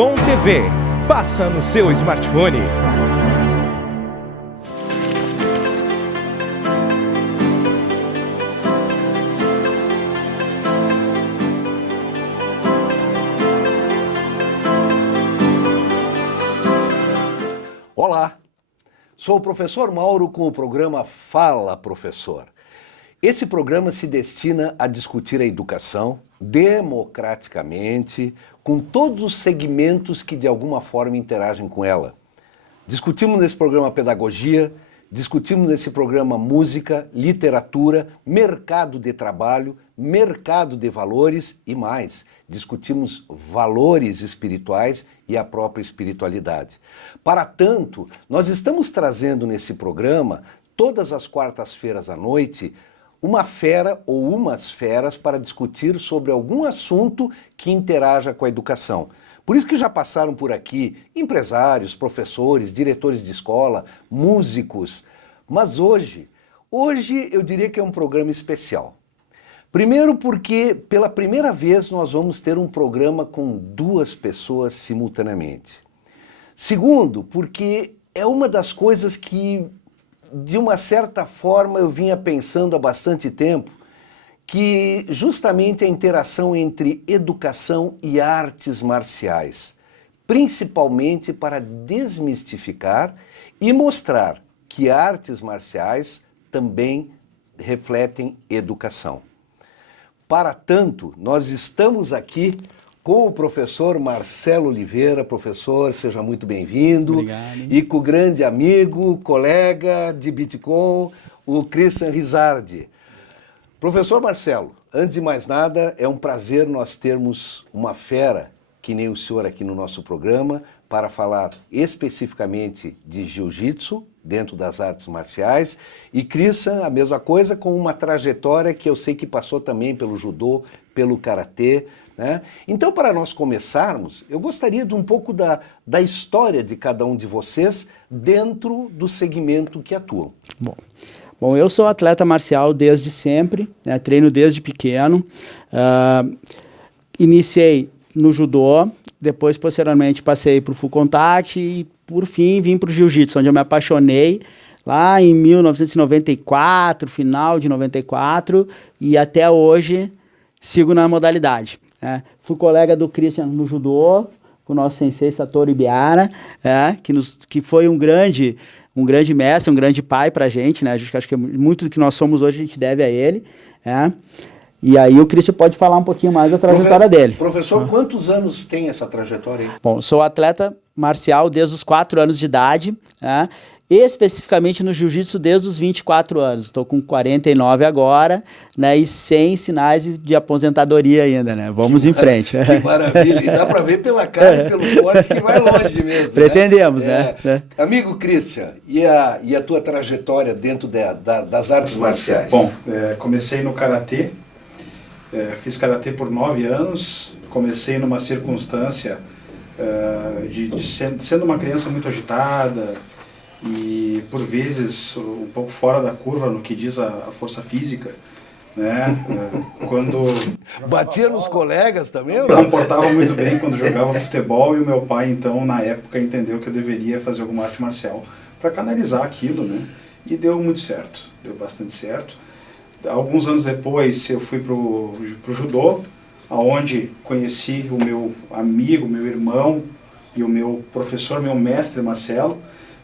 Com TV, passa no seu smartphone. Olá, sou o professor Mauro com o programa Fala Professor. Esse programa se destina a discutir a educação democraticamente, com todos os segmentos que de alguma forma interagem com ela. Discutimos nesse programa pedagogia, discutimos nesse programa música, literatura, mercado de trabalho, mercado de valores e mais. Discutimos valores espirituais e a própria espiritualidade. Para tanto, nós estamos trazendo nesse programa, todas as quartas-feiras à noite, uma fera ou umas feras para discutir sobre algum assunto que interaja com a educação. Por isso que já passaram por aqui empresários, professores, diretores de escola, músicos. Mas hoje eu diria que é um programa especial. Primeiro porque pela primeira vez nós vamos ter um programa com duas pessoas simultaneamente. Segundo, porque é uma das coisas que, de uma certa forma, eu vinha pensando há bastante tempo, que justamente a interação entre educação e artes marciais, principalmente para desmistificar e mostrar que artes marciais também refletem educação. Para tanto, nós estamos aqui com o professor Marcelo Oliveira. Professor, seja muito bem-vindo. Obrigado. E com o grande amigo, colega de Bitcoin, o Christian Rizardi. Professor Marcelo, antes de mais nada, é um prazer nós termos uma fera, que nem o senhor aqui no nosso programa, para falar especificamente de jiu-jitsu, dentro das artes marciais, e Christian, a mesma coisa, com uma trajetória que eu sei que passou também pelo judô, pelo karatê, né? Então, para nós começarmos, eu gostaria de um pouco da história de cada um de vocês dentro do segmento que atuam. Bom, eu sou atleta marcial desde sempre, né? Treino desde pequeno, iniciei no judô, depois posteriormente passei para o full contact e por fim vim para o jiu-jitsu, onde eu me apaixonei lá em 1994, final de 94, e até hoje sigo na modalidade. Fui colega do Christian no judô, com o nosso sensei Satoru Ibiara, que foi um grande mestre, um grande pai pra gente, né? Acho que muito do que nós somos hoje a gente deve a ele. E aí o Christian pode falar um pouquinho mais da trajetória dele. Professor, quantos anos tem essa trajetória aí? Bom, sou atleta marcial desde os 4 anos de idade, especificamente no jiu-jitsu desde os 24 anos. Estou com 49 agora, né, e sem sinais de aposentadoria ainda, né? Vamos em frente. Que maravilha, e dá para ver pela cara e pelo corte que vai longe mesmo. Pretendemos, né? Amigo Christian, e a tua trajetória dentro das artes marciais? Bom, comecei no karatê, fiz karatê por 9 anos, comecei numa circunstância sendo uma criança muito agitada e por vezes um pouco fora da curva no que diz a força física, né? Quando batia nos colegas também? Eu me comportava muito bem quando jogava futebol e o meu pai então na época entendeu que eu deveria fazer alguma arte marcial para canalizar aquilo, né? E deu muito certo, deu bastante certo. Alguns anos depois eu fui pro judô, aonde conheci o meu amigo, meu irmão e o meu professor, meu mestre Marcelo.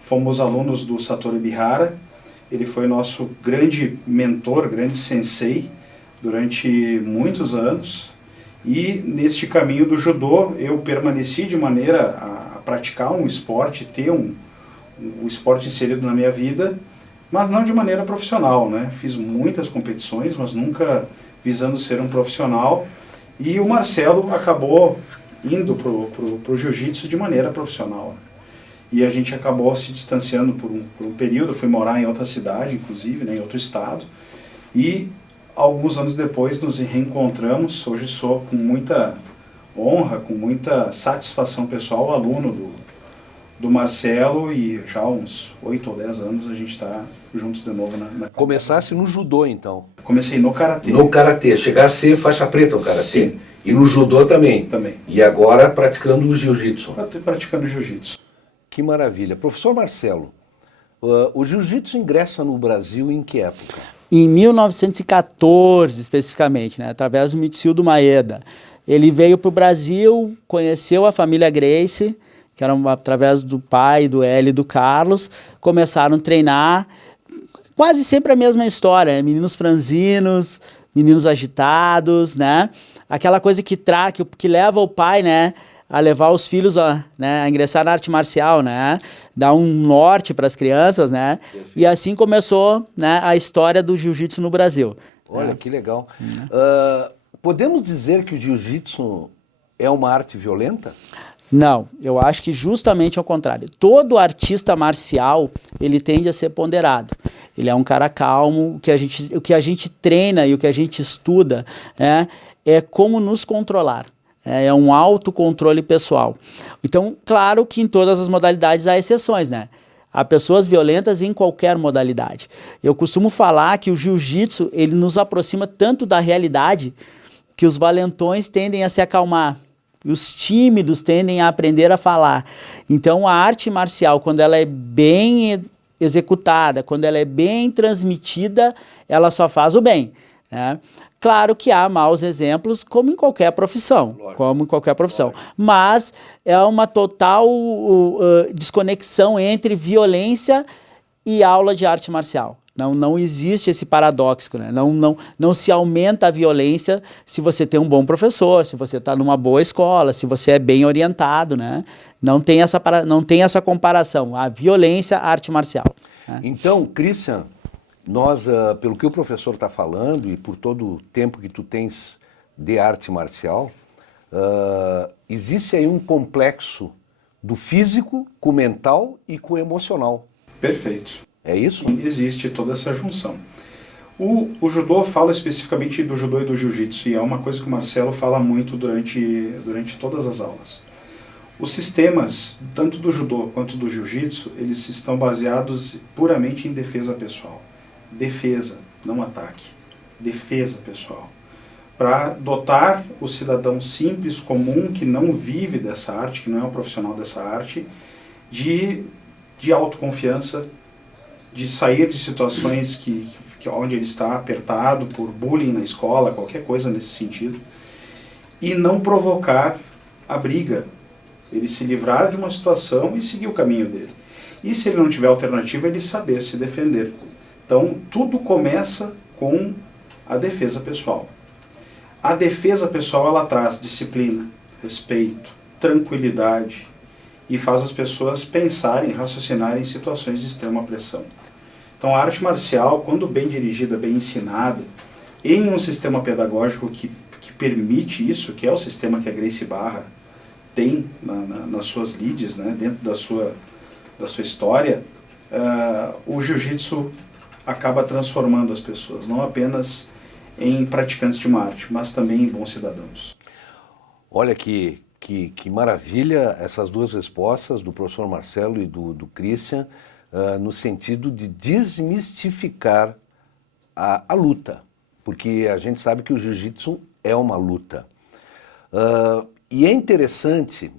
Fomos alunos do Satoru Ibihara. Ele foi nosso grande mentor, grande sensei durante muitos anos. E neste caminho do judô eu permaneci de maneira a praticar um esporte, ter um esporte inserido na minha vida, mas não de maneira profissional, né? Fiz muitas competições, mas nunca visando ser um profissional. E o Marcelo acabou indo pro jiu-jitsu de maneira profissional. E a gente acabou se distanciando por um período. Eu fui morar em outra cidade, inclusive, né, em outro estado. E alguns anos depois nos reencontramos. Hoje sou com muita honra, com muita satisfação pessoal, aluno do Marcelo, e já há uns 8 ou 10 anos a gente está juntos de novo na Começasse no judô, então? Comecei no karatê. No karatê, chegar a ser faixa preta o karatê? Sim. E no judô também? Também. E agora praticando o jiu-jitsu? Praticando jiu-jitsu. Que maravilha. Professor Marcelo, o jiu-jitsu ingressa no Brasil em que época? Em 1914, especificamente, né, através do Mitsudo Maeda. Ele veio para o Brasil, conheceu a família Gracie, que era através do pai, do Hélio e do Carlos, começaram a treinar, quase sempre a mesma história, né? Meninos franzinos, meninos agitados, né? Aquela coisa que leva o pai, né, a levar os filhos a ingressar na arte marcial, né? Dar um norte para as crianças, né? E assim começou, né, a história do jiu-jitsu no Brasil. Olha, que legal. Podemos dizer que o jiu-jitsu é uma arte violenta? Não, eu acho que justamente ao contrário. Todo artista marcial, ele tende a ser ponderado. Ele é um cara calmo, o que a gente treina e o que a gente estuda é como nos controlar. É um autocontrole pessoal. Então, claro que em todas as modalidades há exceções, né? Há pessoas violentas em qualquer modalidade. Eu costumo falar que o jiu-jitsu, ele nos aproxima tanto da realidade que os valentões tendem a se acalmar. E os tímidos tendem a aprender a falar. Então, a arte marcial, quando ela é bem executada, quando ela é bem transmitida, ela só faz o bem, né? Claro que há maus exemplos, como em qualquer profissão, mas é uma total desconexão entre violência e aula de arte marcial. Não existe esse paradoxo, né? Não se aumenta a violência se você tem um bom professor, se você está numa boa escola, se você é bem orientado, né? Não tem essa comparação, a violência, a arte marcial. Né? Então, Christian, nós, pelo que o professor está falando e por todo o tempo que tu tens de arte marcial, existe aí um complexo do físico com o mental e com o emocional. Perfeito. É isso? Existe toda essa junção. O judô fala especificamente do judô e do jiu-jitsu, e é uma coisa que o Marcelo fala muito durante todas as aulas. Os sistemas, tanto do judô quanto do jiu-jitsu, eles estão baseados puramente em defesa pessoal. Defesa, não ataque. Defesa pessoal. Para dotar o cidadão simples, comum, que não vive dessa arte, que não é um profissional dessa arte, de autoconfiança, de sair de situações onde ele está apertado por bullying na escola, qualquer coisa nesse sentido, e não provocar a briga. Ele se livrar de uma situação e seguir o caminho dele. E se ele não tiver alternativa, ele saber se defender. Então, tudo começa com a defesa pessoal. A defesa pessoal, ela traz disciplina, respeito, tranquilidade e faz as pessoas pensarem, raciocinarem em situações de extrema pressão. Então, a arte marcial, quando bem dirigida, bem ensinada, em um sistema pedagógico que permite isso, que é o sistema que a Gracie Barra tem nas suas lides, né, dentro da sua história, o jiu-jitsu acaba transformando as pessoas, não apenas em praticantes de uma arte, mas também em bons cidadãos. Olha que maravilha essas duas respostas do professor Marcelo e do Christian, no sentido de desmistificar a luta, porque a gente sabe que o jiu-jitsu é uma luta. E é interessante,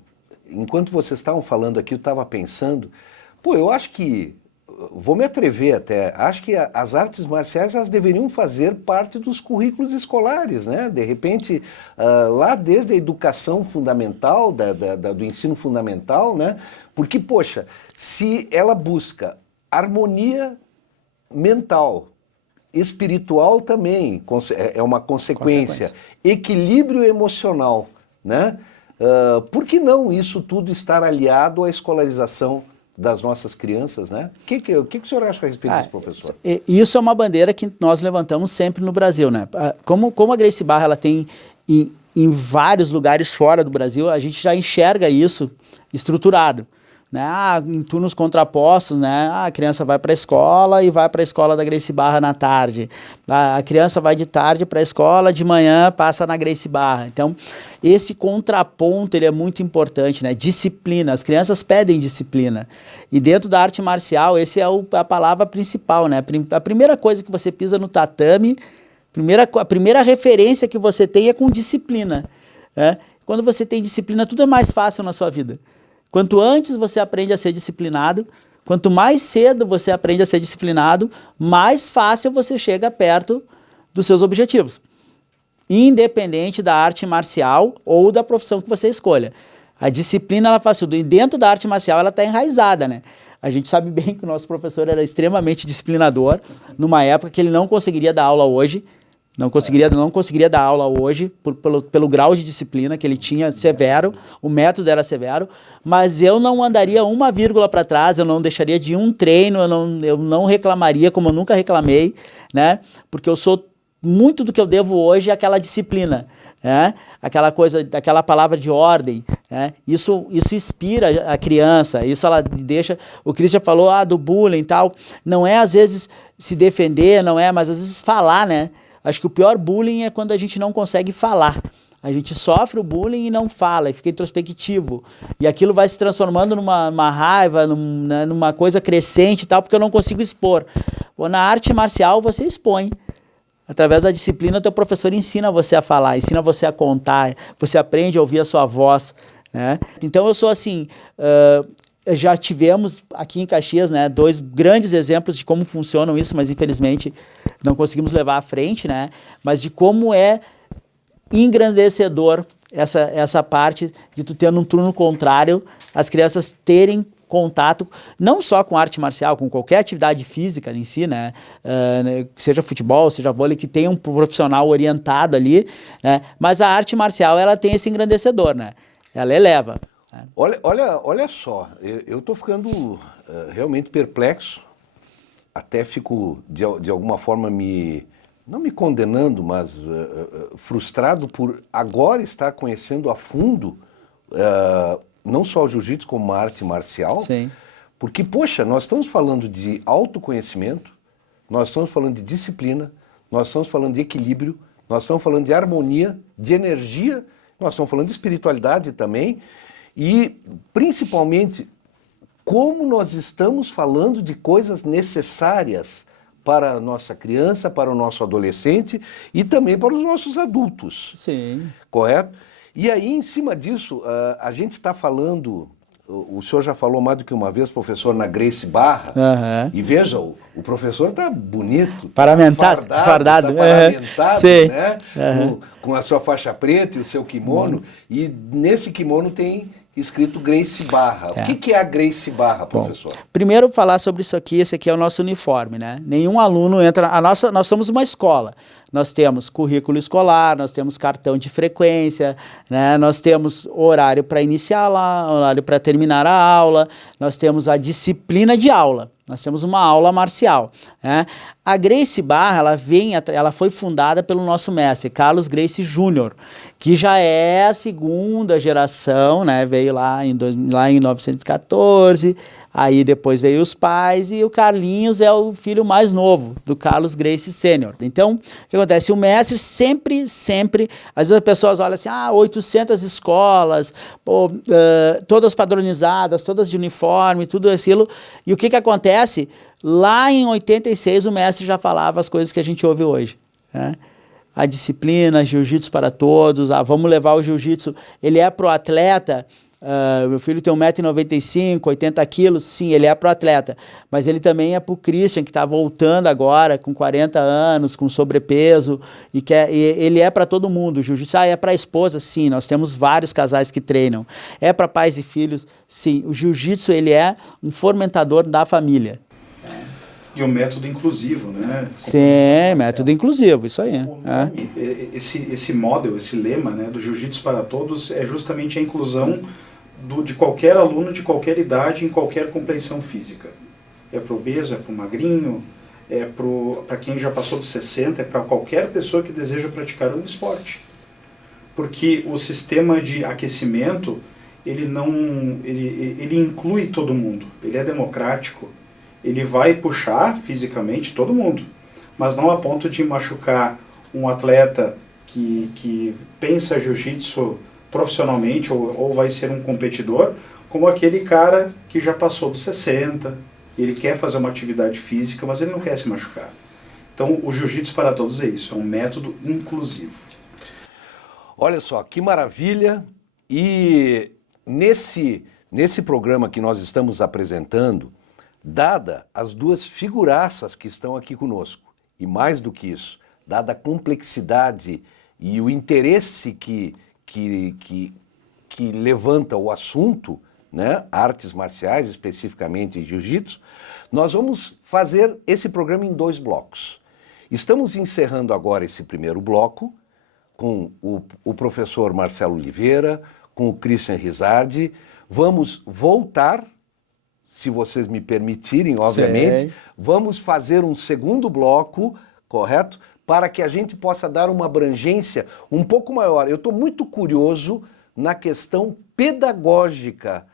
enquanto vocês estavam falando aqui, eu estava pensando, eu acho que, vou me atrever até, acho que as artes marciais elas deveriam fazer parte dos currículos escolares, né? De repente, lá desde a educação fundamental, do ensino fundamental, né? Porque, poxa, se ela busca harmonia mental, espiritual também, é uma consequência. Equilíbrio emocional, né? Por que não isso tudo estar aliado à escolarização das nossas crianças, né? O que o senhor acha a respeito disso, professor? Isso é uma bandeira que nós levantamos sempre no Brasil, né? Como a Gracie Barra ela tem em vários lugares fora do Brasil, a gente já enxerga isso estruturado, né? Em turnos contrapostos, né? A criança vai para a escola e vai para a escola da Gracie Barra na tarde. A criança vai de tarde para a escola, de manhã passa na Gracie Barra. Então, esse contraponto ele é muito importante, né? Disciplina. As crianças pedem disciplina. E dentro da arte marcial, essa é a palavra principal, né? A primeira coisa que você pisa no tatame, a primeira referência que você tem é com disciplina. Quando você tem disciplina, tudo é mais fácil na sua vida. Quanto antes você aprende a ser disciplinado, quanto mais cedo você aprende a ser disciplinado, mais fácil você chega perto dos seus objetivos. Independente da arte marcial ou da profissão que você escolha. A disciplina, ela faz tudo. E dentro da arte marcial, ela está enraizada, né? A gente sabe bem que o nosso professor era extremamente disciplinador, numa época que ele não conseguiria dar aula hoje. Não conseguiria dar aula hoje pelo grau de disciplina que ele tinha severo, o método era severo, mas eu não andaria uma vírgula para trás, eu não deixaria de um treino, eu não reclamaria como eu nunca reclamei, né? Porque eu sou muito do que eu devo hoje é aquela disciplina, aquela coisa, aquela palavra de ordem, isso inspira a criança, isso ela deixa, o Christian falou do bullying e tal, não é às vezes se defender, não é, mas às vezes falar, né? Acho que o pior bullying é quando a gente não consegue falar. A gente sofre o bullying e não fala, e fica introspectivo. E aquilo vai se transformando numa raiva, numa coisa crescente e tal, porque eu não consigo expor. Na arte marcial você expõe. Através da disciplina, o teu professor ensina você a falar, ensina você a contar, você aprende a ouvir a sua voz, né? Então eu sou assim... já tivemos aqui em Caxias, né, 2 grandes exemplos de como funcionam isso, mas infelizmente não conseguimos levar à frente, né, mas de como é engrandecedor essa parte de tu ter num turno contrário, as crianças terem contato, não só com arte marcial, com qualquer atividade física em si, né, seja futebol, seja vôlei, que tenha um profissional orientado ali, né, mas a arte marcial, ela tem esse engrandecedor, né, ela eleva. Olha só, eu estou ficando realmente perplexo, até fico de alguma forma não me condenando, mas frustrado por agora estar conhecendo a fundo não só o jiu-jitsu como uma arte marcial. Sim. Porque, poxa, nós estamos falando de autoconhecimento, nós estamos falando de disciplina, nós estamos falando de equilíbrio, nós estamos falando de harmonia, de energia, nós estamos falando de espiritualidade também. E, principalmente, como nós estamos falando de coisas necessárias para a nossa criança, para o nosso adolescente e também para os nossos adultos. Sim. Correto? E aí, em cima disso, a gente está falando... O senhor já falou mais do que uma vez, professor, na Gracie Barra. Uhum. E veja, o professor está bonito. Paramentado. Fardado. Tá paramentado, Sim. né? Uhum. Com a sua faixa preta e o seu kimono. E nesse kimono tem escrito Gracie Barra. O que é a Gracie Barra, professor? Bom, primeiro falar sobre isso aqui, esse aqui é o nosso uniforme, né? Nenhum aluno entra... Nós somos uma escola. Nós temos currículo escolar, nós temos cartão de frequência, né? Nós temos horário para iniciar lá, horário para terminar a aula, nós temos a disciplina de aula, nós temos uma aula marcial, né? A Gracie Barra, ela foi fundada pelo nosso mestre, Carlos Gracie Júnior, que já é a segunda geração, né? Veio lá em 1914, aí depois veio os pais e o Carlinhos é o filho mais novo do Carlos Gracie Sênior. Então, o que acontece? O mestre sempre, às vezes as pessoas olham assim, 800 escolas, todas padronizadas, todas de uniforme, tudo aquilo. E o que acontece? Lá em 86 o mestre já falava as coisas que a gente ouve hoje, né? A disciplina, jiu-jitsu para todos, vamos levar o jiu-jitsu, ele é pro atleta. Meu filho tem 1,95 m, 80 quilos, sim, ele é pro atleta, mas ele também é pro Christian, que está voltando agora, com 40 anos, com sobrepeso, e ele é para todo mundo. O jiu-jitsu, é para a esposa, sim, nós temos vários casais que treinam. É para pais e filhos, sim. O jiu-jitsu, ele é um fomentador da família. E o método inclusivo, né? Sim, método inclusivo, isso aí. Esse model, esse lema, né, do jiu-jitsu para todos é justamente a inclusão de qualquer aluno de qualquer idade em qualquer compreensão física. É para o obeso, é para o magrinho, é para quem já passou dos 60, é para qualquer pessoa que deseja praticar um esporte. Porque o sistema de aquecimento, ele inclui todo mundo, ele é democrático. Ele vai puxar fisicamente todo mundo, mas não a ponto de machucar um atleta que pensa jiu-jitsu profissionalmente ou vai ser um competidor, como aquele cara que já passou dos 60, ele quer fazer uma atividade física, mas ele não quer se machucar. Então, o jiu-jitsu para todos é isso, é um método inclusivo. Olha só, que maravilha! E nesse programa que nós estamos apresentando, dada as duas figuraças que estão aqui conosco, e mais do que isso, dada a complexidade e o interesse que levanta o assunto, né, artes marciais, especificamente em jiu-jitsu, nós vamos fazer esse programa em 2 blocos. Estamos encerrando agora esse primeiro bloco com o professor Marcelo Oliveira, com o Christian Rizardi. Vamos voltar, se vocês me permitirem, obviamente, Sei. vamos fazer um segundo bloco, correto? Para que a gente possa dar uma abrangência um pouco maior. Eu estou muito curioso na questão pedagógica,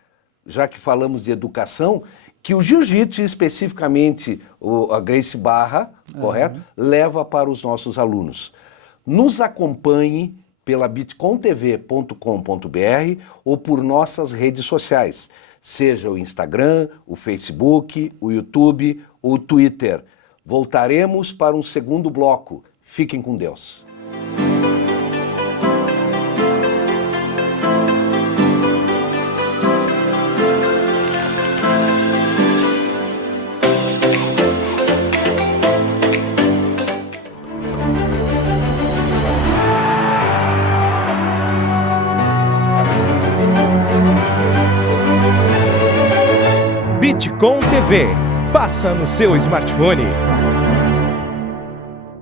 já que falamos de educação, que o jiu-jitsu, especificamente a Gracie Barra, correto? Leva para os nossos alunos. Nos acompanhe pela bitcontv.com.br ou por nossas redes sociais, seja o Instagram, o Facebook, o YouTube, o Twitter. Voltaremos para um segundo bloco. Fiquem com Deus. Bitcom TV. Passa no seu smartphone.